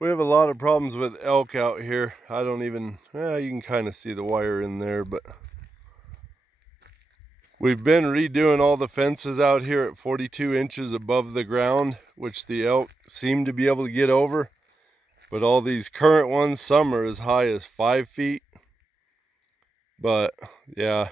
We have a lot of problems with elk out here. I don't even, you can kind of see the wire in there, but we've been redoing all the fences out here at 42 inches above the ground, which the elk seem to be able to get over. But all these current ones, some are as high as 5 feet. But yeah,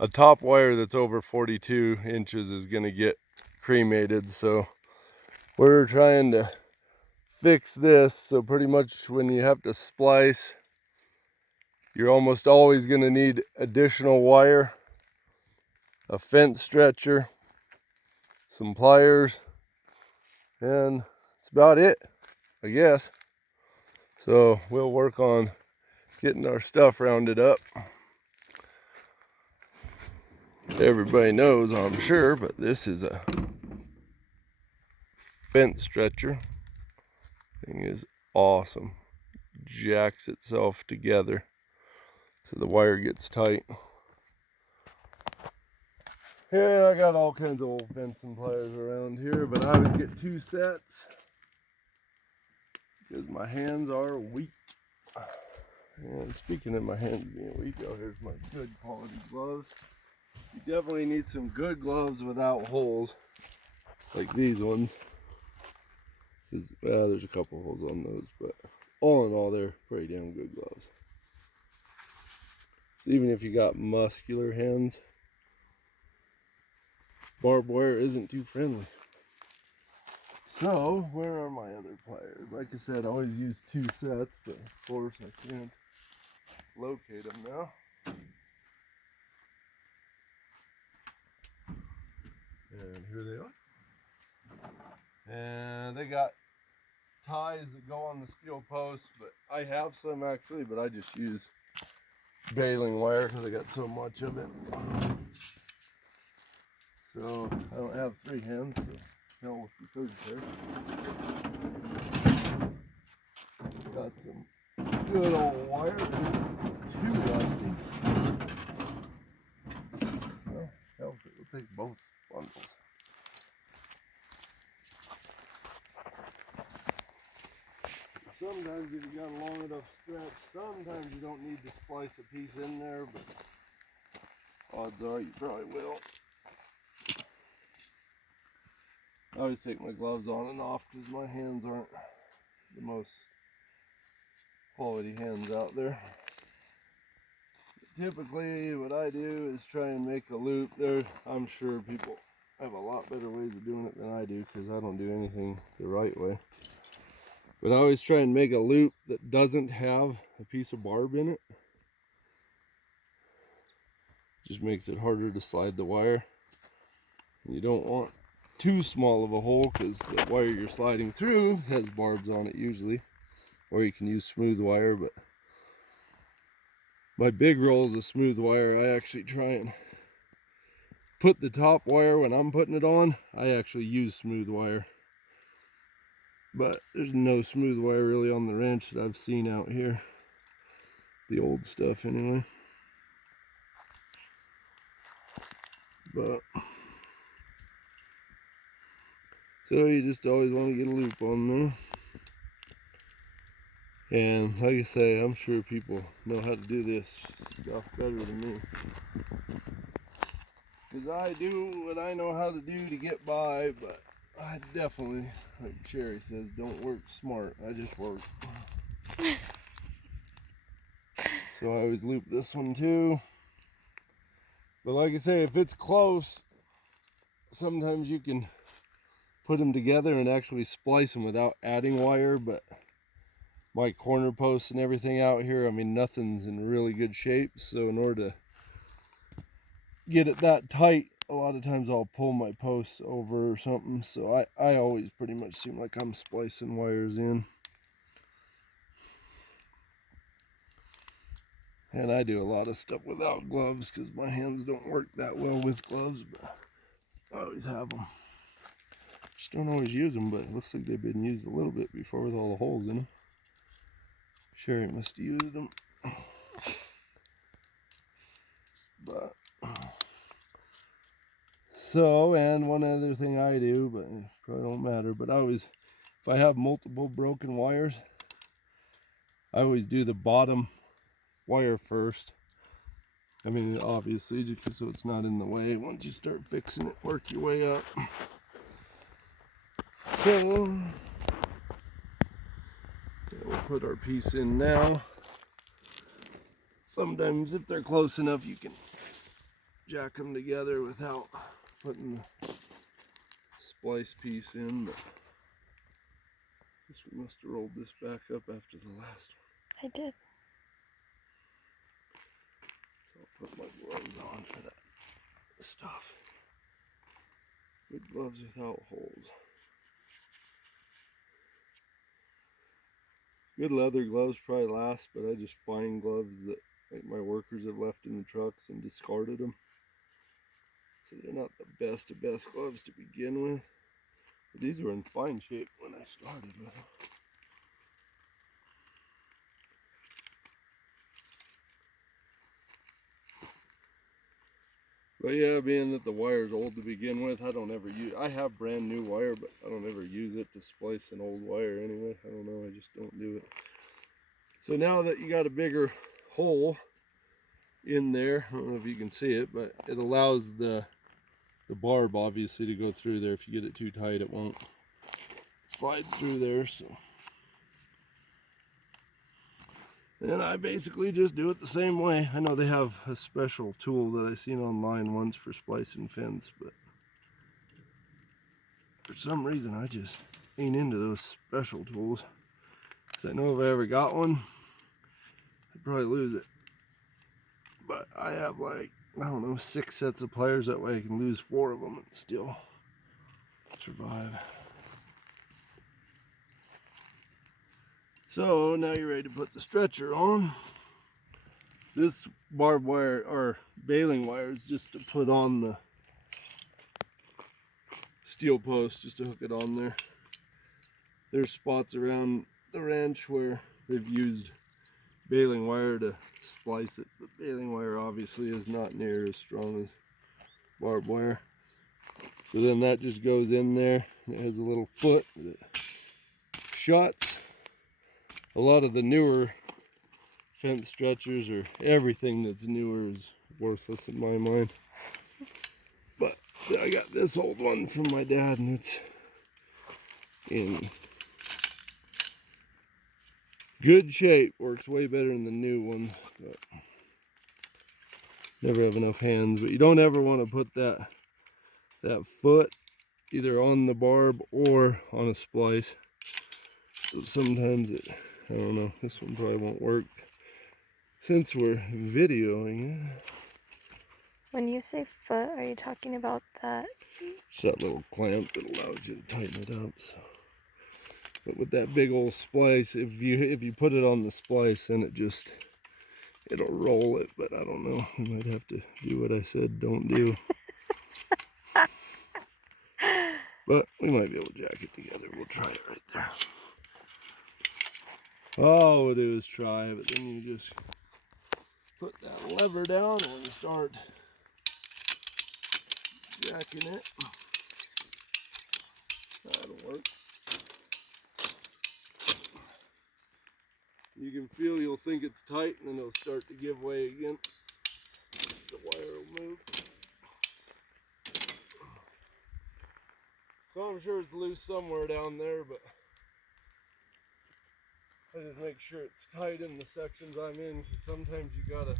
a top wire that's over 42 inches is going to get cremated. So we're trying to fix this. So pretty much when you have to splice, you're almost always going to need additional wire, a fence stretcher, some pliers, and that's about it, I guess. So we'll work on getting our stuff rounded up. Everybody knows, I'm sure, but this is a fence stretcher. Thing is awesome. Jacks itself together so the wire gets tight. Yeah, I got all kinds of old fencing pliers around here, but I always get 2 sets because my hands are weak. And speaking of my hands being weak, oh, here's my good quality gloves. You definitely need some good gloves without holes, like these ones. There's a couple holes on those, but all in all, they're pretty damn good gloves. So even if you got muscular hands, barbed wire isn't too friendly. So, where are my other pliers? Like I said, I always use 2 sets, but of course I can't locate them now. And here they are. And they got ties that go on the steel posts, but I have some actually, but I just use baling wire because I got so much of it. So I don't have 3 hands, so hell with the 3rd pair. Got some good old wire, too rusty. Well, hell, we'll take both bundles. Sometimes if you got a long enough stretch, sometimes you don't need to splice a piece in there, but odds are you probably will. I always take my gloves on and off because my hands aren't the most quality hands out there. Typically what I do is try and make a loop there. I'm sure people have a lot better ways of doing it than I do because I don't do anything the right way. But I always try and make a loop that doesn't have a piece of barb in it. Just makes it harder to slide the wire. You don't want too small of a hole because the wire you're sliding through has barbs on it usually. Or you can use smooth wire, but my big rolls of smooth wire, I actually try and put the top wire when I'm putting it on. I actually use smooth wire. But there's no smooth wire really on the ranch that I've seen out here. The old stuff anyway. But so you just always want to get a loop on there. And like I say, I'm sure people know how to do this stuff better than me. Because I do what I know how to do to get by, but I definitely, like Cherry says, don't work smart. I just work. So I always loop this one too. But like I say, if it's close, sometimes you can put them together and actually splice them without adding wire. But my corner posts and everything out here, I mean, nothing's in really good shape. So in order to get it that tight, a lot of times I'll pull my posts over or something. So I always pretty much seem like I'm splicing wires in. And I do a lot of stuff without gloves because my hands don't work that well with gloves, but I always have them. Just don't always use them, but it looks like they've been used a little bit before with all the holes in them. Sherry must have used them. But so, and one other thing I do, but it probably don't matter, but I always if I have multiple broken wires, I always do the bottom wire first. I mean, obviously, just so it's not in the way. Once you start fixing it, work your way up. So, we'll put our piece in now. Sometimes, if they're close enough, you can jack them together without putting the splice piece in. But I guess we must have rolled this back up after the last one. I did. So I'll put my gloves on for that stuff. Good gloves without holes. Good leather gloves probably last, but I just find gloves that like my workers have left in the trucks and discarded them. So they're not the best of best gloves to begin with. But these were in fine shape when I started with them. But yeah, being that the wire's old to begin with, I have brand new wire, but I don't ever use it to splice an old wire anyway. I don't know, I just don't do it. So now that you got a bigger hole in there, I don't know if you can see it, but it allows the barb obviously to go through there. If you get it too tight, it won't slide through there. So, and I basically just do it the same way. I know they have a special tool that I seen online once for splicing fins, but for some reason I just ain't into those special tools. Because I know if I ever got one, I'd probably lose it. But I have like, I don't know, 6 sets of pliers. That way I can lose 4 of them and still survive. So now you're ready to put the stretcher on. This barbed wire or baling wire is just to put on the steel post, just to hook it on there. There's spots around the ranch where they've used baling wire to splice it, but baling wire obviously is not near as strong as barbed wire. So then that just goes in there, and it has a little foot that shuts. A lot of the newer fence stretchers, or everything that's newer, is worthless in my mind. But I got this old one from my dad, and it's in good shape. Works way better than the new one, but never have enough hands. But you don't ever want to put that foot either on the barb or on a splice. So sometimes I don't know, this one probably won't work since we're videoing it. When you say foot, are you talking about that? It's that little clamp that allows you to tighten it up. So. But with that big old splice, if you put it on the splice, then it'll roll it. But I don't know. You might have to do what I said don't do. But we might be able to jack it together. We'll try it right there. All we'll do is try it, but then you just put that lever down and start jacking it. That'll work. You can feel, you'll think it's tight, and then it'll start to give way again. The wire will move. So I'm sure it's loose somewhere down there, but I just make sure it's tight in the sections I'm in, because sometimes you gotta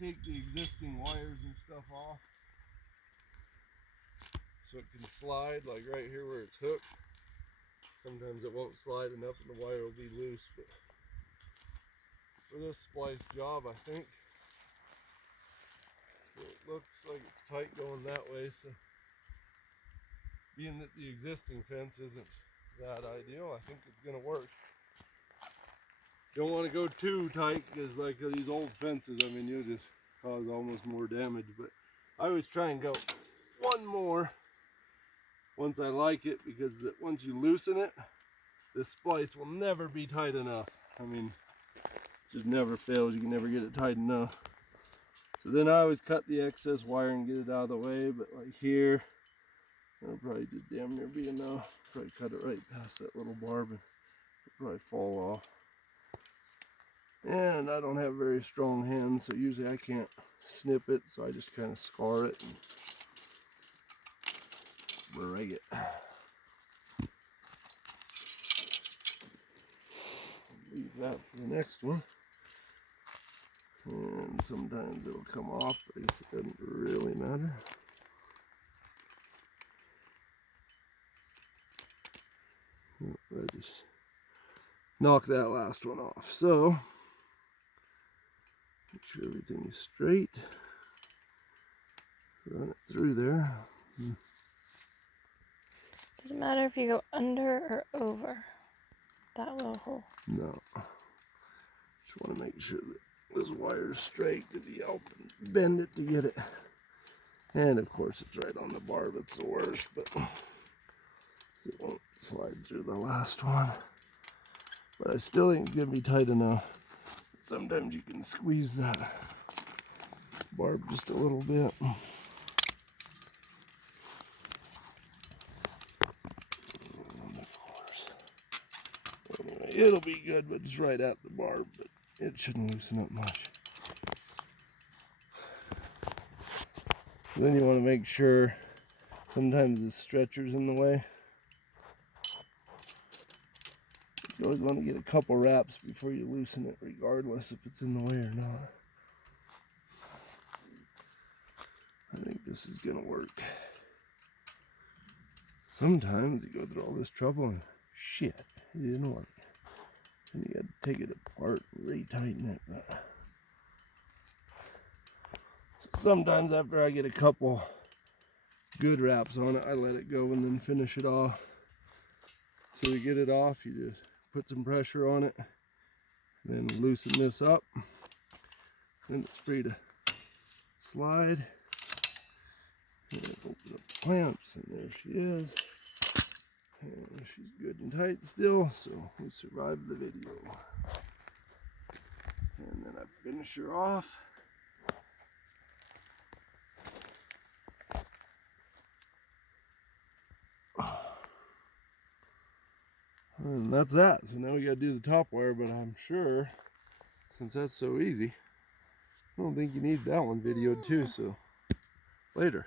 take the existing wires and stuff off so it can slide, like right here where it's hooked. Sometimes it won't slide enough and the wire will be loose, but for this splice job, I think it looks like it's tight going that way. So being that the existing fence isn't that ideal, I think it's gonna work. Don't want to go too tight, because like these old fences, I mean, you'll just cause almost more damage. But I always try and go one more once I like it, because once you loosen it, this splice will never be tight enough. I mean, it just never fails. You can never get it tight enough. So then I always cut the excess wire and get it out of the way. But like here, That'll probably just damn near be enough. Probably cut it right past that little barb and it'll probably fall off. And I don't have very strong hands, so usually I can't snip it, so I just kind of scar it and break it. Leave that for the next one. And sometimes it'll come off, but I guess it doesn't really matter. I just knock that last one off. So, make sure everything's straight. Run it through there. Does it matter if you go under or over that little hole? No. Just want to make sure that this wire is straight because you help bend it to get it. And of course it's right on the barb, it's the worst, but it won't slide through the last one. But I still think it's going to be tight enough. Sometimes you can squeeze that barb just a little bit. And of course, anyway, it'll be good, but it's right at the barb, but it shouldn't loosen up much. Then you want to make sure, sometimes the stretcher's in the way. You always want to get a couple wraps before you loosen it, regardless if it's in the way or not. I think this is going to work. Sometimes you go through all this trouble and shit, it didn't work. And you got to take it apart and retighten it. But so sometimes after I get a couple good wraps on it, I let it go and then finish it off. So to get it off, you just put some pressure on it, and then loosen this up. Then it's free to slide. And open up the clamps, and there she is. And she's good and tight still, so we survived the video. And then I finish her off. And that's that. So now we got to do the top wire, but I'm sure, since that's so easy, I don't think you need that one videoed too, so later.